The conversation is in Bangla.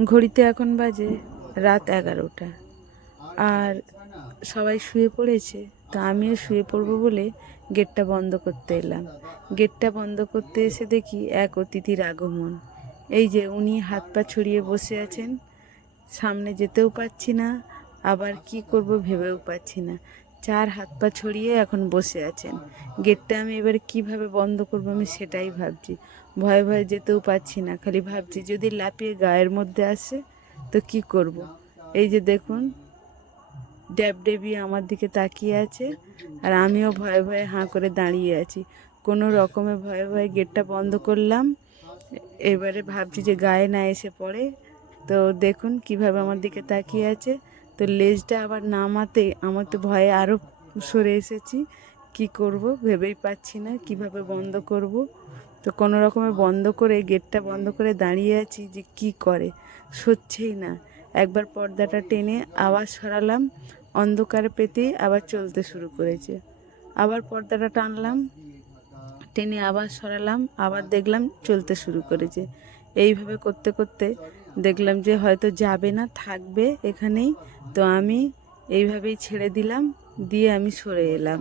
ঘড়িতে এখন বাজে রাত 11টা। আর সবাই শুয়ে পড়েছে, তো আমিও শুয়ে পড়বো বলে গেটটা বন্ধ করতে এলাম। গেটটা বন্ধ করতে এসে দেখি এক অতিথির আগমন। এই যে উনি হাত পা ছড়িয়ে বসে আছেন, সামনে যেতেও পাচ্ছি না, আবার কি করব ভেবেও পাচ্ছি না। চার হাত পা ছড়িয়ে এখন বসে আছেন। গেটটা আমি এবার কিভাবে বন্ধ করব আমি সেটাই ভাবছি। ভয়ে ভয়ে যেতেও পাচ্ছি না, খালি ভাবছি যদি লাফিয়ে গায়ের মধ্যে আসে তো কি করব। এই যে দেখুন, ড্যাবডেবি আমার দিকে তাকিয়ে আছে, আর আমিও ভয়ে ভয়ে হাঁ করে দাঁড়িয়ে আছি। কোনো রকমে ভয়ে ভয়ে গেটটা বন্ধ করলাম। এবারে ভাবছি যে গায়ে না এসে পড়ে। তো দেখুন কিভাবে আমার দিকে তাকিয়ে আছে। তো লেজটা আবার নামাতে আমার তো ভয়ে আরও সরে এসেছি। কি করব ভেবেই পাচ্ছি না কিভাবে বন্ধ করব। তো কোনো রকমে বন্ধ করে গেটটা বন্ধ করে দাঁড়িয়ে আছি যে কি করে, সরছেই না। একবার পর্দাটা টেনে আবার সরালাম, অন্ধকার পেতেই আবার চলতে শুরু করেছে। আবার পর্দাটা টানলাম, টেনে আবার সরালাম, আবার দেখলাম চলতে শুরু করেছে। এইভাবে করতে করতে দেখলাম যে হয়তো যাবে না, থাকবে এখানেই। তো আমি এইভাবেই ছেড়ে দিলাম, দিয়ে আমি সরে এলাম।